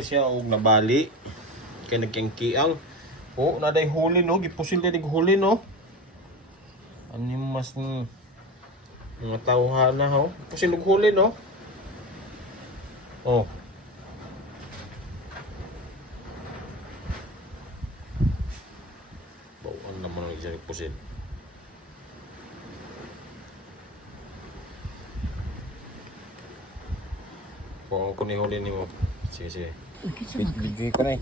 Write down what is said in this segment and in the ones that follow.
Siya og nabali kay nagkengkiang. Oh, naday huli no, gipusil dig huli no. Ani mas mga tawhana ho. Pusil og huli no. Oh. Bawang naman ang isang pusil. Kung ako ni huli ni mo. Sige, sige. Video ko na eh.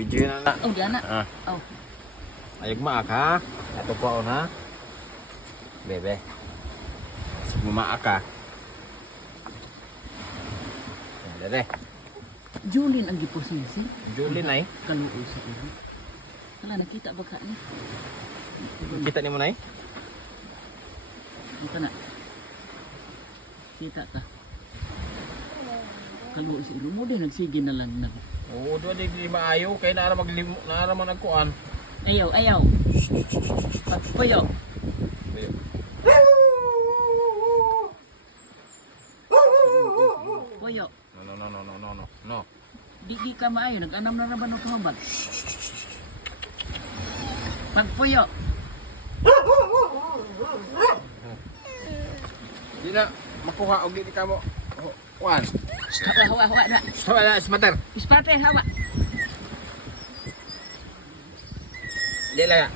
Video na na. Oh, diyan na. Ah. Oh. Ayog maak ha. Ato po na. Bebe. Maak ka. Dere. Julin ang giposisi. Julin ay. Kaluoy sa iyo. Wala nakita ba ka ni? Kita ni mo nay? Kita na. Kita ka. Kaluoy sa iyo mo din nagsige na lang na. Oo, doon di maayo kay naara man nagkuan. Ayaw, ayaw. Pagpuyo. Puyo. No. Di ka maayo, nag-anam na naman ng tumambal. Pagpuyo. Di na makuha og di ka mo. Kuan. Hawa na. Wala smatter. Ispate, hawa. Di la.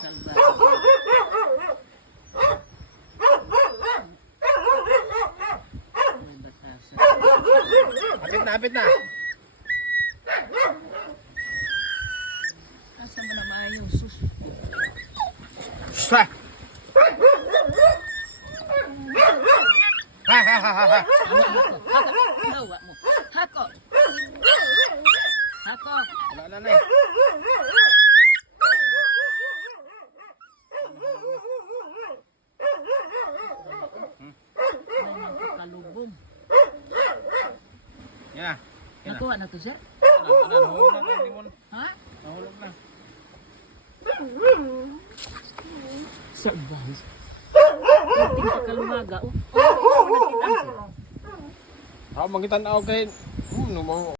Salba. May batasan. Apit na. Asa man na maayong sus. Sa. Hawa mo. Hako. Hako. Wala na eh. Kalubong. Yan na. Nakuha na to, sir? Nahulog na limon. Ha? Nahulog na. Sir, guys. Tingin ka kalumaga. Oh, nakita, sir. Ako mangitan ako kay